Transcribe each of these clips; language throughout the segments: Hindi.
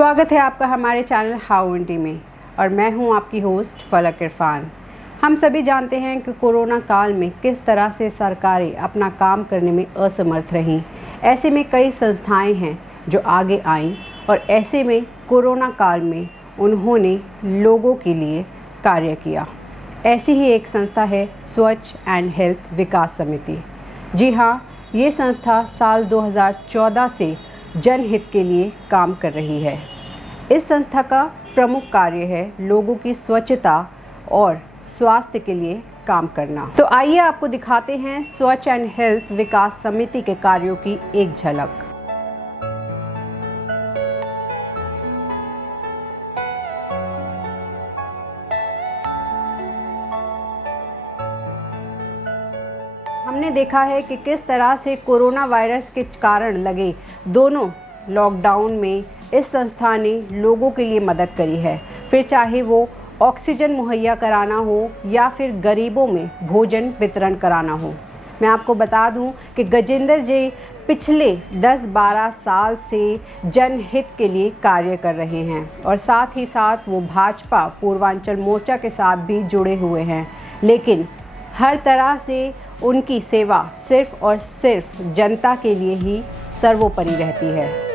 स्वागत है आपका हमारे चैनल हाउ इंडी में और मैं हूं आपकी होस्ट फलक इरफान। हम सभी जानते हैं कि कोरोना काल में किस तरह से सरकारें अपना काम करने में असमर्थ रहीं। ऐसे में कई संस्थाएं हैं जो आगे आईं और ऐसे में कोरोना काल में उन्होंने लोगों के लिए कार्य किया। ऐसी ही एक संस्था है स्वच्छ एंड हेल्थ विकास समिति। जी हाँ, ये संस्था साल 2014 से जनहित के लिए काम कर रही है। इस संस्था का प्रमुख कार्य है लोगों की स्वच्छता और स्वास्थ्य के लिए काम करना। तो आइए आपको दिखाते हैं स्वच्छ एंड हेल्थ विकास समिति के कार्यों की एक झलक। हमने देखा है कि किस तरह से कोरोना वायरस के कारण लगे दोनों लॉकडाउन में इस संस्था ने लोगों के लिए मदद करी है। फिर चाहे वो ऑक्सीजन मुहैया कराना हो या फिर गरीबों में भोजन वितरण कराना हो। मैं आपको बता दूं कि गजेंद्र जी पिछले 10-12 साल से जनहित के लिए कार्य कर रहे हैं और साथ ही साथ वो भाजपा पूर्वांचल मोर्चा के साथ भी जुड़े हुए हैं, लेकिन हर तरह से उनकी सेवा सिर्फ और सिर्फ जनता के लिए ही सर्वोपरि रहती है।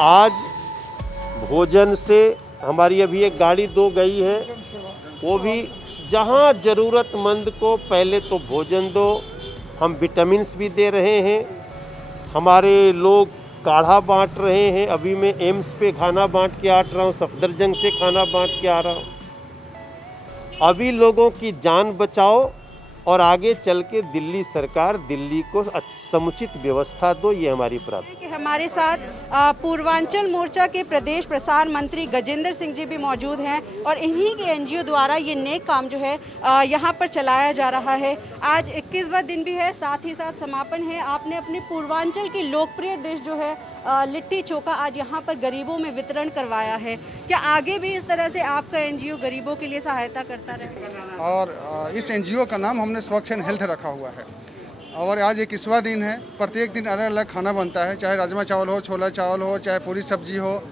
आज भोजन से हमारी अभी एक गाड़ी 2 गई है, वो भी जहाँ ज़रूरतमंद को पहले तो भोजन दो। हम विटामिन्स भी दे रहे हैं, हमारे लोग काढ़ा बांट रहे हैं। अभी मैं एम्स पे खाना बांट के आ रहा हूँ, सफदरजंग से खाना बांट के आ रहा हूँ। अभी लोगों की जान बचाओ और आगे चल के दिल्ली सरकार दिल्ली को समुचित व्यवस्था दो, ये हमारी प्रार्थना है। हमारे साथ पूर्वांचल मोर्चा के प्रदेश प्रसार मंत्री गजेंद्र सिंह जी भी मौजूद हैं और इन्हीं के एनजीओ द्वारा ये नेक काम जो है यहाँ पर चलाया जा रहा है। आज 21वां दिन भी है, साथ ही साथ समापन है। आपने अपने पूर्वांचल की लोकप्रिय डिश जो है लिट्टी चोखा आज यहाँ पर गरीबों में वितरण करवाया है। क्या आगे भी इस तरह से आपका एनजीओ गरीबों के लिए सहायता करता रहेगा? और इस एनजीओ का नाम हमने स्वच्छ एंड हेल्थ रखा हुआ है और आज 21वां दिन है। प्रत्येक दिन अलग अलग खाना बनता है, चाहे राजमा चावल हो, छोला चावल हो, चाहे पूरी सब्जी हो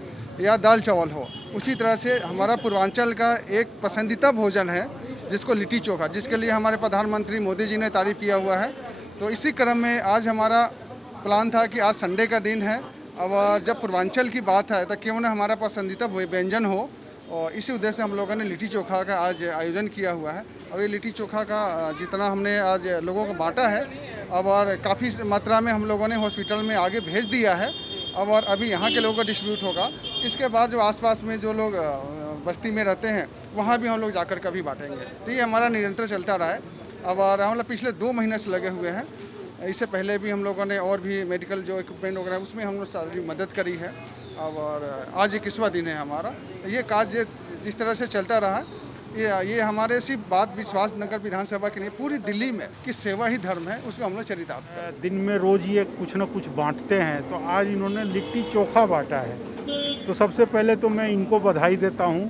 या दाल चावल हो। उसी तरह से हमारा पूर्वांचल का एक पसंदीदा भोजन है जिसको लिट्टी चोखा, जिसके लिए हमारे प्रधानमंत्री मोदी जी ने तारीफ़ किया हुआ है। तो इसी क्रम में आज हमारा प्लान था कि आज संडे का दिन है और जब पूर्वांचल की बात है तो क्यों ना हमारा पसंदीदा व्यंजन हो, और इसी उद्देश्य से हम लोगों ने लिट्टी चोखा का आज आयोजन किया हुआ है। और ये लिट्टी चोखा का जितना हमने आज लोगों को बांटा है और काफ़ी मात्रा में हम लोगों ने हॉस्पिटल में आगे भेज दिया है और अभी यहाँ के लोगों को डिस्ट्रीब्यूट होगा। इसके बाद जो आसपास में जो लोग बस्ती में रहते हैं वहाँ भी हम लोग जाकर कभी बांटेंगे। तो ये हमारा निरंतर चलता रहा है और हम लोग पिछले 2 महीने से लगे हुए हैं। इससे पहले भी हम लोगों ने और भी मेडिकल जो इक्विपमेंट वगैरह उसमें हम लोग सारी मदद करी है और आज 21वां दिन है हमारा। ये काज जिस तरह से चलता रहा, ये हमारे सिर्फ बात विश्वास नगर विधानसभा के लिए पूरी दिल्ली में कि सेवा ही धर्म है, उसको हम लोग चरितार्थ करते हैं। दिन में रोज़ ये कुछ ना कुछ बांटते हैं, तो आज इन्होंने लिट्टी चोखा बांटा है। तो सबसे पहले तो मैं इनको बधाई देता हूँ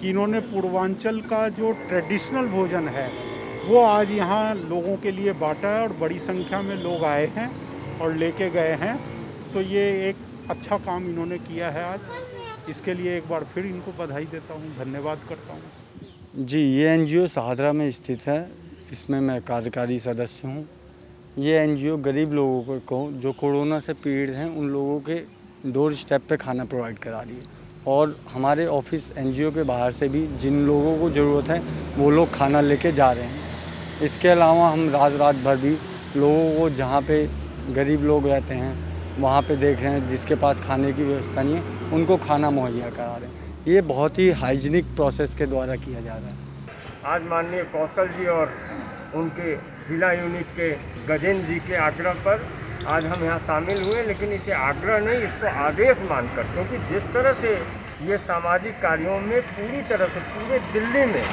कि इन्होंने पूर्वांचल का जो ट्रेडिशनल भोजन है वो आज यहाँ लोगों के लिए बांटा है और बड़ी संख्या में लोग आए हैं और लेके गए हैं। तो ये एक अच्छा काम इन्होंने किया है आज। इसके लिए एक बार फिर इनको बधाई देता हूँ, धन्यवाद करता हूँ। जी, ये एनजीओ शाहदरा में स्थित है, इसमें मैं कार्यकारी सदस्य हूँ। ये एनजीओ गरीब लोगों को जो कोरोना से पीड़ित हैं उन लोगों के डोर स्टेप पे खाना प्रोवाइड करा रही है और हमारे ऑफिस एनजीओ के बाहर से भी जिन लोगों को ज़रूरत है वो लोग खाना लेके जा रहे हैं। इसके अलावा हम रात भर भी लोगों को जहाँ पे गरीब लोग रहते हैं वहाँ पे देख रहे हैं, जिसके पास खाने की व्यवस्था नहीं है उनको खाना मुहैया करा रहे हैं। ये बहुत ही हाइजीनिक प्रोसेस के द्वारा किया जा रहा है। आज माननीय कौशल जी और उनके जिला यूनिट के गजेंद्र जी के आग्रह पर आज हम यहाँ शामिल हुए। लेकिन इसे आग्रह नहीं, इसको आदेश मानकर, क्योंकि जिस तरह से ये सामाजिक कार्यों में पूरी तरह से पूरे दिल्ली में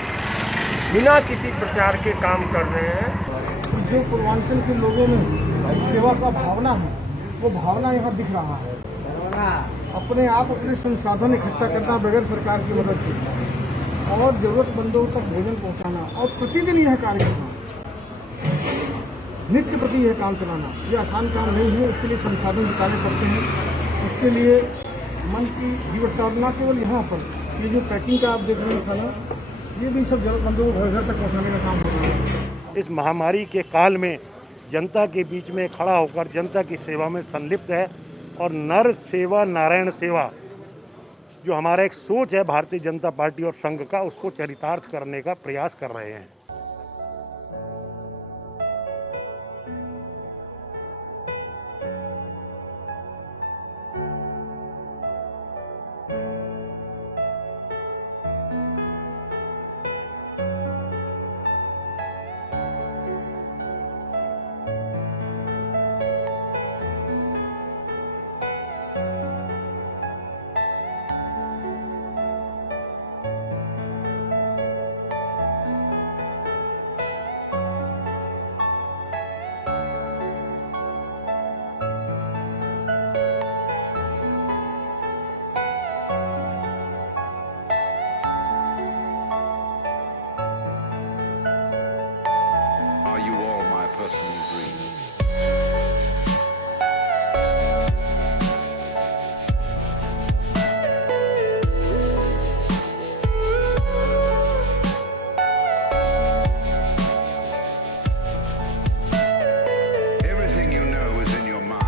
बिना किसी प्रचार के काम कर रहे हैं। जो पूर्वांचल के लोगों में सेवा का भावना है, वो भावना यहाँ दिख रहा है। अपने आप अपने संसाधन इकट्ठा करना बगैर सरकार की मदद से और जरूरतमंदों तक भोजन पहुँचाना और प्रतिदिन यह कार्य करना, नित्य प्रति यह काम चलाना, ये आसान काम नहीं है। इसके लिए संसाधन जुटाने पड़ते हैं। उसके लिए मन की जीवटता, न केवल यहाँ पर ये जो पैकिंग का आप देख रहे हैं खाना, ये भी सब जरूरतमंदों को घर घर तक पहुँचाने का काम हो रहा है। इस महामारी के काल में जनता के बीच में खड़ा होकर जनता की सेवा में संलिप्त है और नर सेवा नारायण सेवा जो हमारा एक सोच है भारतीय जनता पार्टी और संघ का, उसको चरितार्थ करने का प्रयास कर रहे हैं। Are you all my personal dreams? Everything you know is in your mind.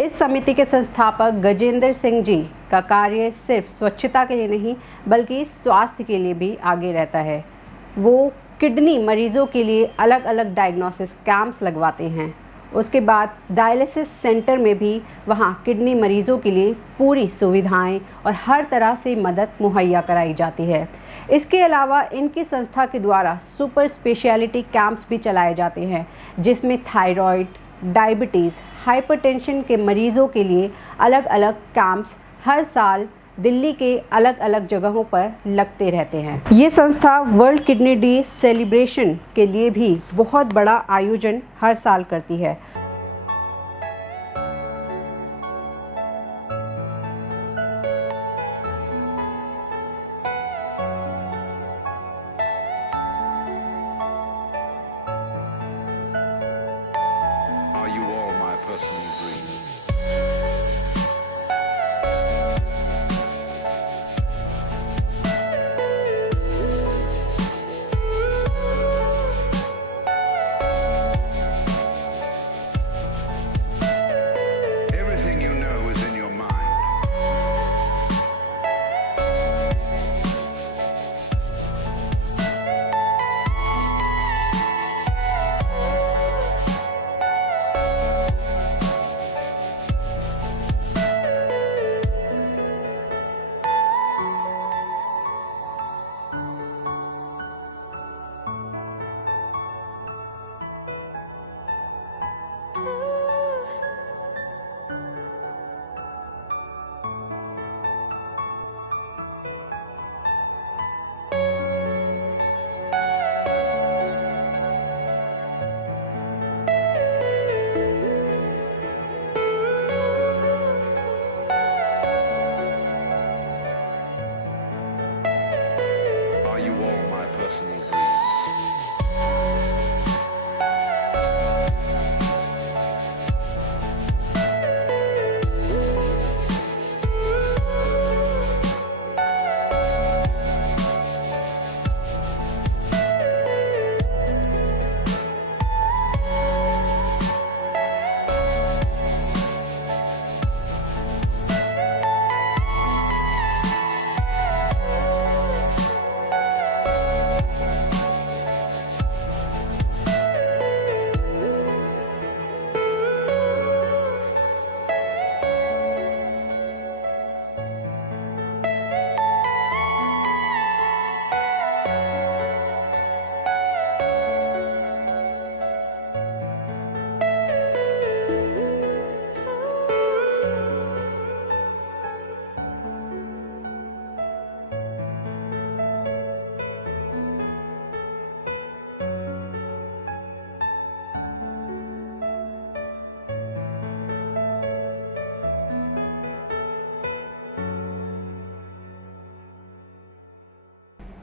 इस समिति के संस्थापक गजेंद्र सिंह जी का कार्य सिर्फ स्वच्छता के लिए नहीं बल्कि स्वास्थ्य के लिए भी आगे रहता है। वो किडनी मरीजों के लिए अलग अलग डायग्नोसिस कैंप्स लगवाते हैं। उसके बाद डायलिसिस सेंटर में भी वहाँ किडनी मरीजों के लिए पूरी सुविधाएं और हर तरह से मदद मुहैया कराई जाती है। इसके अलावा इनकी संस्था के द्वारा सुपर स्पेशलिटी कैंप्स भी चलाए जाते हैं, जिसमें थायराइड, डायबिटीज़, हाइपरटेंशन के मरीजों के लिए अलग अलग कैंप्स हर साल दिल्ली के अलग अलग जगहों पर लगते रहते हैं। ये संस्था वर्ल्ड किडनी डे सेलिब्रेशन के लिए भी बहुत बड़ा आयोजन हर साल करती है। Are you all my personal dreams? Everything you know is in your mind.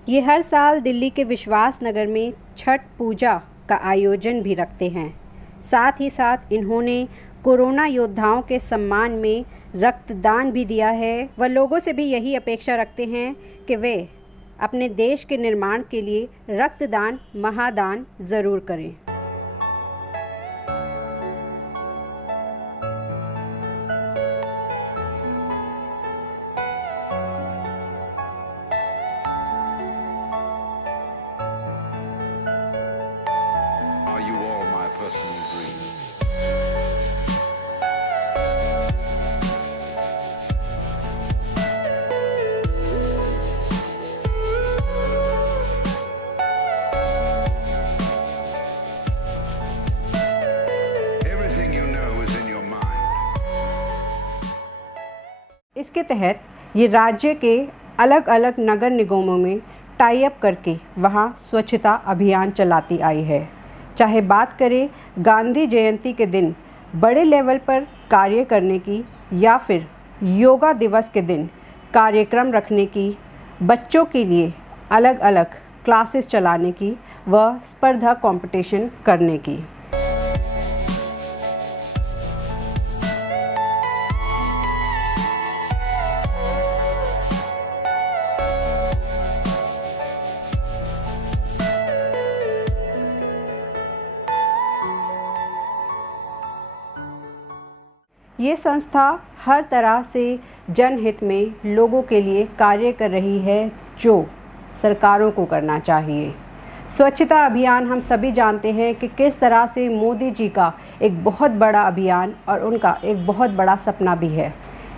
ये हर साल दिल्ली के विश्वास नगर में छठ पूजा का आयोजन भी रखते हैं। साथ ही साथ इन्होंने कोरोना योद्धाओं के सम्मान में रक्तदान भी दिया है। वह लोगों से भी यही अपेक्षा रखते हैं कि वे अपने देश के निर्माण के लिए रक्तदान महादान ज़रूर करें। Are you all my personal dream? Everything you know is in your mind. इसके तहत ये राज्य के अलग अलग नगर निगमों में टाई अप करके वहाँ स्वच्छता अभियान चलाती आई है। चाहे बात करें गांधी जयंती के दिन बड़े लेवल पर कार्य करने की या फिर योगा दिवस के दिन कार्यक्रम रखने की, बच्चों के लिए अलग अलग क्लासेस चलाने की व स्पर्धा कंपटीशन करने की। ये संस्था हर तरह से जनहित में लोगों के लिए कार्य कर रही है जो सरकारों को करना चाहिए। स्वच्छता अभियान हम सभी जानते हैं कि किस तरह से मोदी जी का एक बहुत बड़ा अभियान और उनका एक बहुत बड़ा सपना भी है।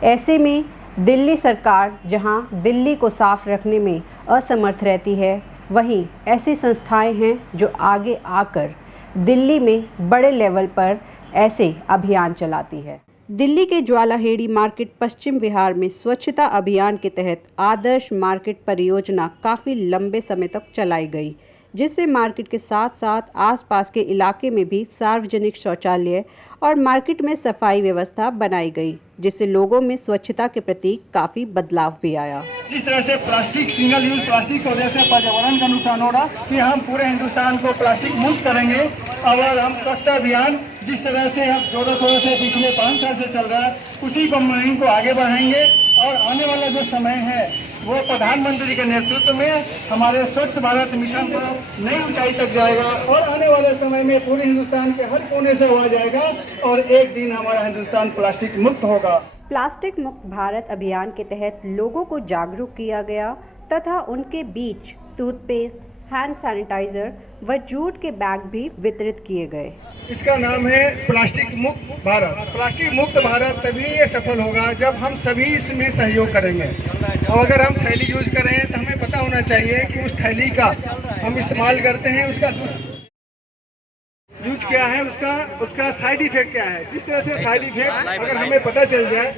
ऐसे में दिल्ली सरकार जहां दिल्ली को साफ रखने में असमर्थ रहती है, वहीं ऐसी संस्थाएं हैं जो आगे आकर दिल्ली में बड़े लेवल पर ऐसे अभियान चलाती है। दिल्ली के ज्वालाहेड़ी मार्केट पश्चिम विहार में स्वच्छता अभियान के तहत आदर्श मार्केट परियोजना काफ़ी लंबे समय तक चलाई गई, जिससे मार्केट के साथ साथ आसपास के इलाके में भी सार्वजनिक शौचालय और मार्केट में सफाई व्यवस्था बनाई गई, जिससे लोगों में स्वच्छता के प्रति काफ़ी बदलाव भी आया। जिस तरह से प्लास्टिक सिंगल यूज प्लास्टिक की वजह से पर्यावरण का नुकसान हो रहा कि हम पूरे हिंदुस्तान को प्लास्टिक मुक्त करेंगे और हम स्वच्छता अभियान जिस तरह से हम जोरों शोरों से पिछले 5 साल से चल रहा है उसी को मुहिम को आगे बढ़ाएंगे और आने वाला जो समय है वो प्रधानमंत्री के नेतृत्व में हमारे स्वच्छ भारत मिशन को नई ऊंचाई तक जाएगा और आने वाले समय में पूरे हिंदुस्तान के हर कोने से हुआ जाएगा और एक दिन हमारा हिंदुस्तान प्लास्टिक मुक्त होगा। प्लास्टिक मुक्त भारत अभियान के तहत लोगों को जागरूक किया गया तथा उनके बीच टूथपेस्ट, हैंड सैनिटाइजर व जूट के बैग भी वितरित किए गए। इसका नाम है प्लास्टिक मुक्त भारत। प्लास्टिक मुक्त भारत तभी ये सफल होगा जब हम सभी इसमें सहयोग करेंगे। और अगर हम थैली यूज कर रहे हैं तो हमें पता होना चाहिए कि उस थैली का हम इस्तेमाल करते हैं उसका यूज क्या है, उसका साइड इफेक्ट क्या है। जिस तरह से साइड इफेक्ट अगर हमें पता चल जाए,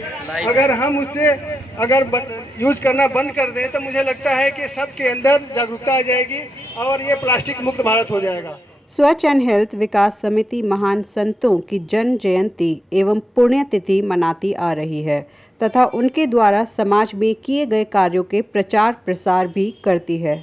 अगर हम उससे यूज करना बंद कर दें तो मुझे लगता है कि सबके अंदर जागरूकता आ जाएगी और ये प्लास्टिक मुक्त भारत हो जाएगा। स्वच्छ एंड हेल्थ विकास समिति महान संतों की जन्म जयंती एवं पुण्यतिथि मनाती आ रही है तथा उनके द्वारा समाज में किए गए कार्यों के प्रचार प्रसार भी करती है।